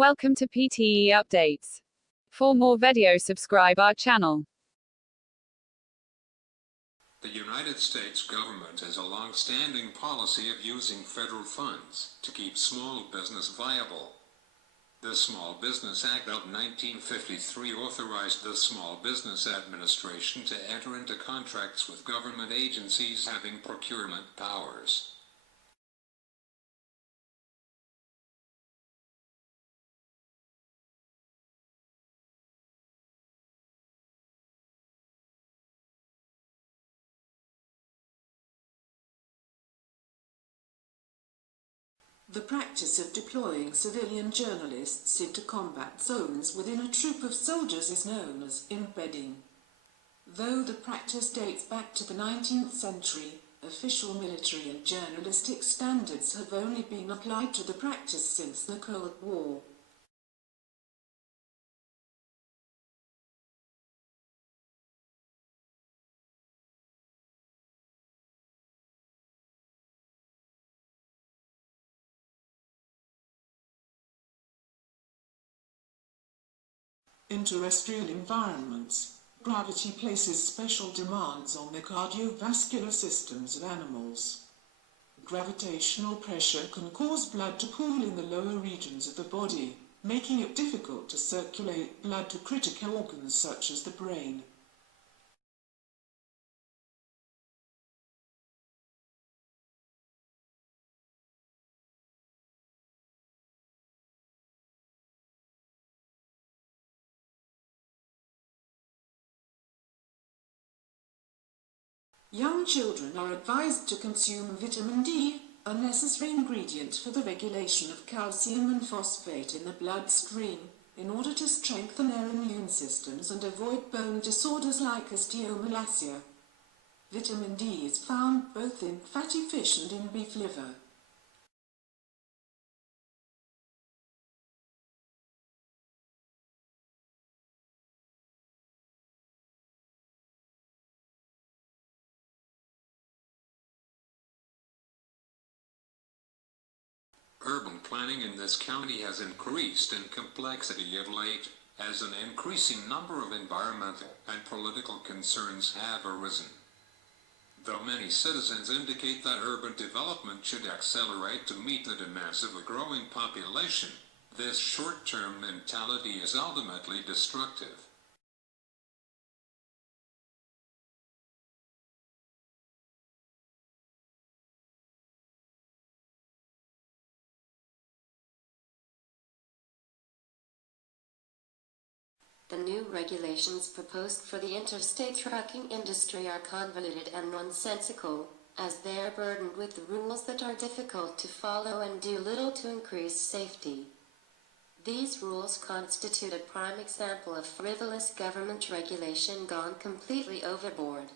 Welcome to PTE Updates. For more videos, subscribe our channel. The United States government has a long-standing policy of using federal funds to keep small business viable. The Small Business Act of 1953 authorized the Small Business Administration to enter into contracts with government agencies having procurement powers. The practice of deploying civilian journalists into combat zones within a troop of soldiers is known as embedding. Though the practice dates back to the 19th century, official military and journalistic standards have only been applied to the practice since the Cold War. In terrestrial environments, gravity places special demands on the cardiovascular systems of animals. Gravitational pressure can cause blood to pool in the lower regions of the body, making it difficult to circulate blood to critical organs such as the brain. Young children are advised to consume vitamin D, a necessary ingredient for the regulation of calcium and phosphate in the bloodstream, in order to strengthen their immune systems and avoid bone disorders like osteomalacia. Vitamin D is found both in fatty fish and in beef liver. Urban planning in this county has increased in complexity of late, as an increasing number of environmental and political concerns have arisen. Though many citizens indicate that urban development should accelerate to meet the demands of a growing population, this short-term mentality is ultimately destructive. The new regulations proposed for the interstate trucking industry are convoluted and nonsensical, as they are burdened with rules that are difficult to follow and do little to increase safety. These rules constitute a prime example of frivolous government regulation gone completely overboard.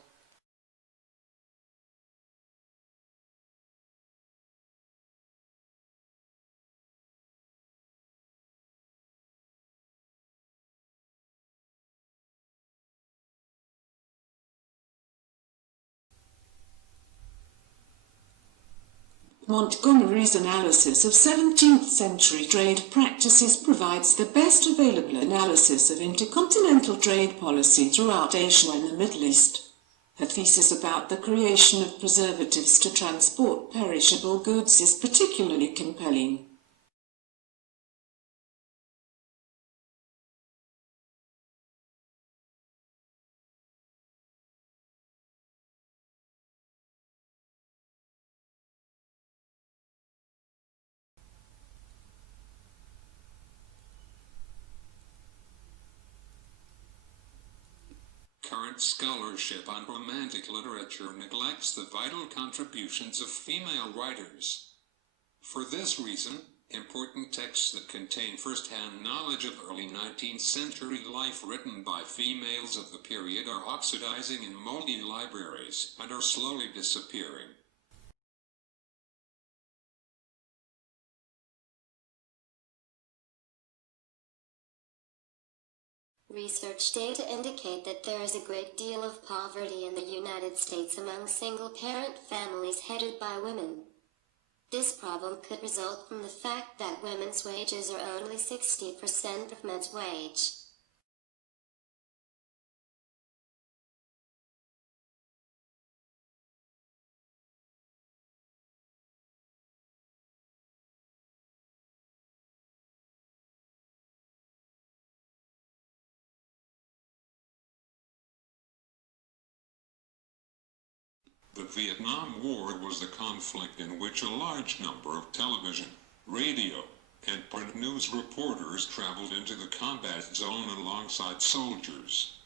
Montgomery's analysis of 17th century trade practices provides the best available analysis of intercontinental trade policy throughout Asia and the Middle East. Her thesis about the creation of preservatives to transport perishable goods is particularly compelling. Current scholarship on romantic literature neglects the vital contributions of female writers. For this reason, important texts that contain first-hand knowledge of early 19th century life written by females of the period are oxidizing in moldy libraries and are slowly disappearing. Research data indicate that there is a great deal of poverty in the United States among single-parent families headed by women. This problem could result from the fact that women's wages are only 60% of men's wage. The Vietnam War was the conflict in which a large number of television, radio, and print news reporters traveled into the combat zone alongside soldiers.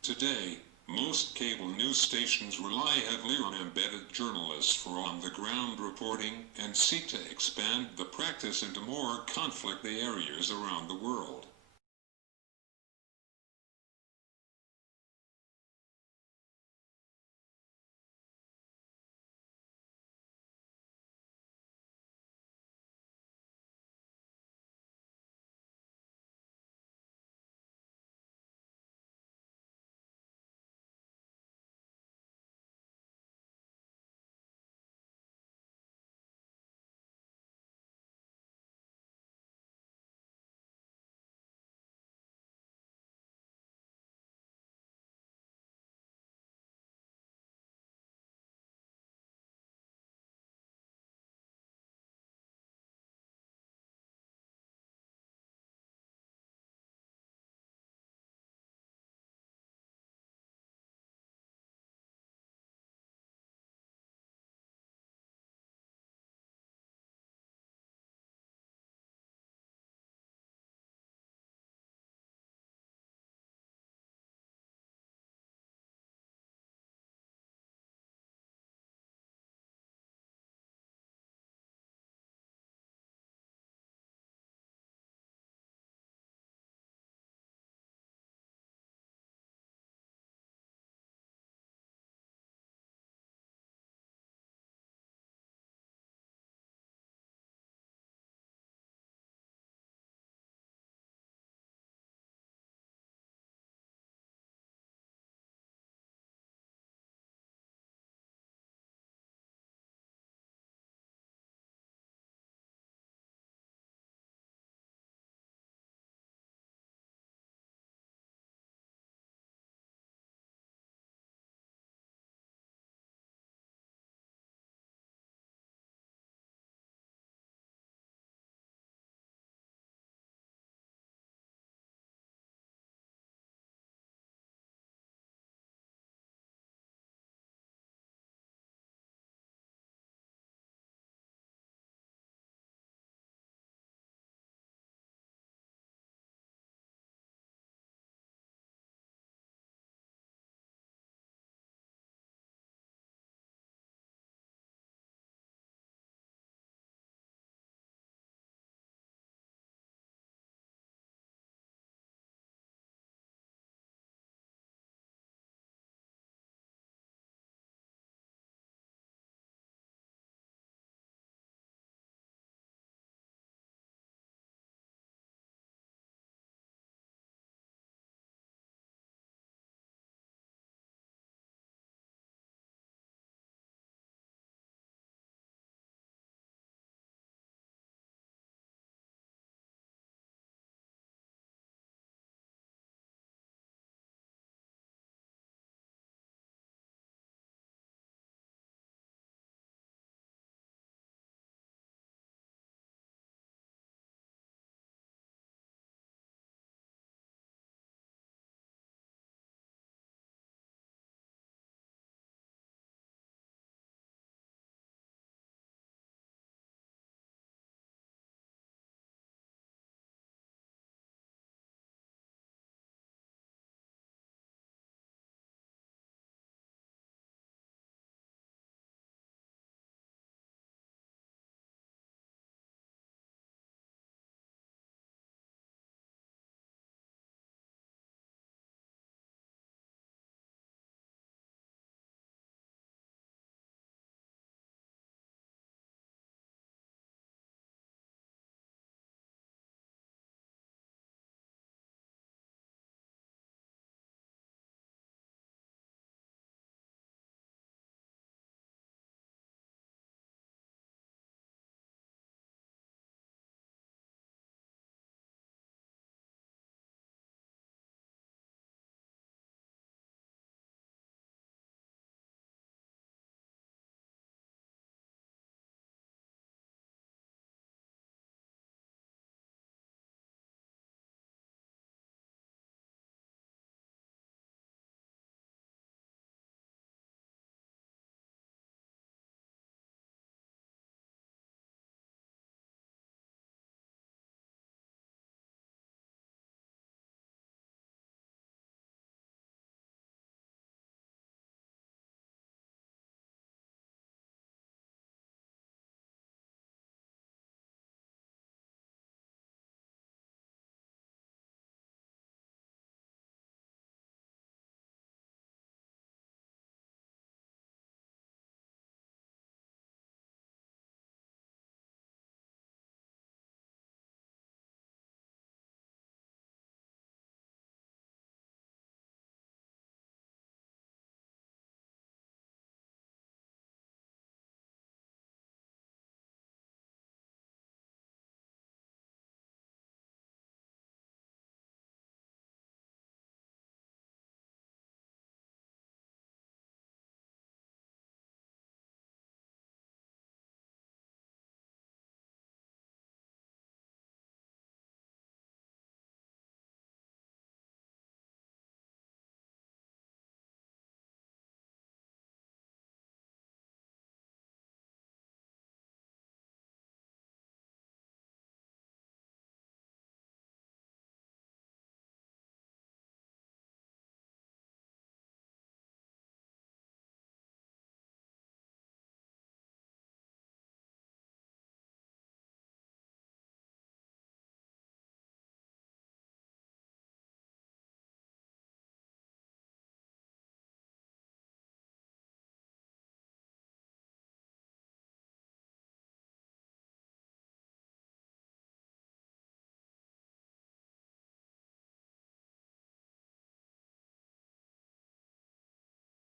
Today, most cable news stations rely heavily on embedded journalists for on-the-ground reporting and seek to expand the practice into more conflict areas around the world.